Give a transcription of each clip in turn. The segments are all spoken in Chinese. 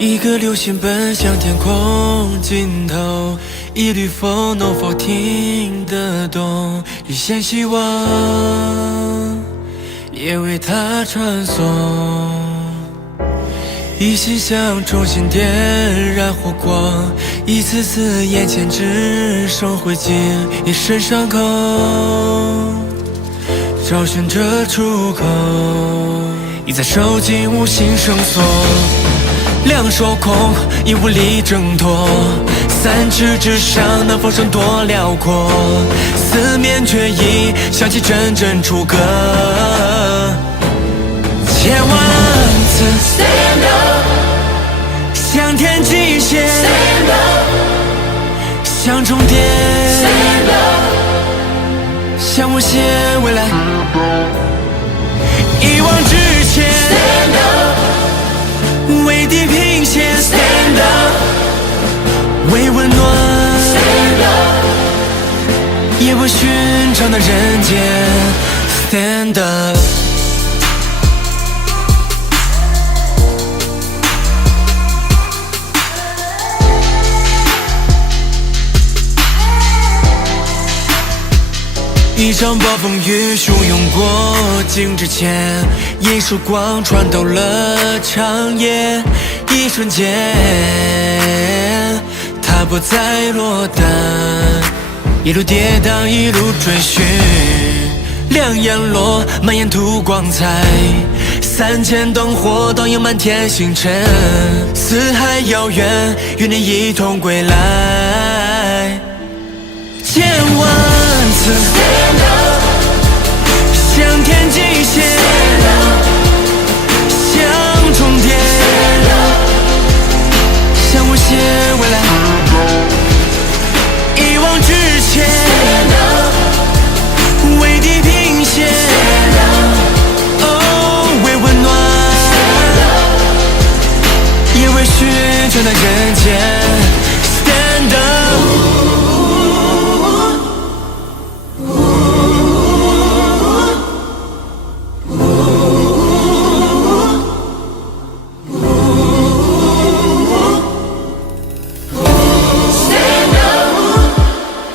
一个流星奔向天空尽头，一缕风能否听得懂？一线希望也为它传送，一心想重新点燃火光，一次次眼前只剩灰烬，一身伤口找寻着出口，已在手紧无心绳索。两手空，已无力挣脱。三尺之上，能否剩多辽阔？四面却已响起阵阵楚歌。千万终点，Stand up，向无限未来，一往直前，Stand up，为地平线，Stand up，为温暖，Stand up，也为寻常的人间，Stand up。一场暴风雨汹涌过境之前，一束光穿透了长夜，一瞬间，它不再落单，一路跌宕，一路追寻，两眼落，满眼吐光彩，三千灯火倒映满天星辰，四海遥远，与你一同归来，千万次。向天极限，向终点，向无限未来，一往直前，为地平线，为温暖，也为寻常的人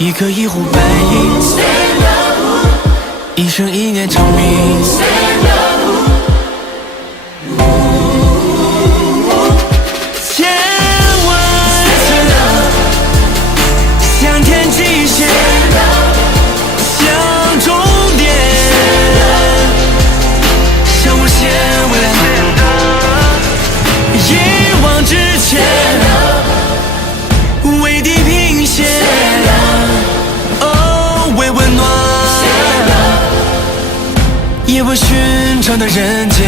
一颗一呼百应，一生一念长鸣。千万次，向天极限，向终点，向无限未来，一往直前，不寻常的人间，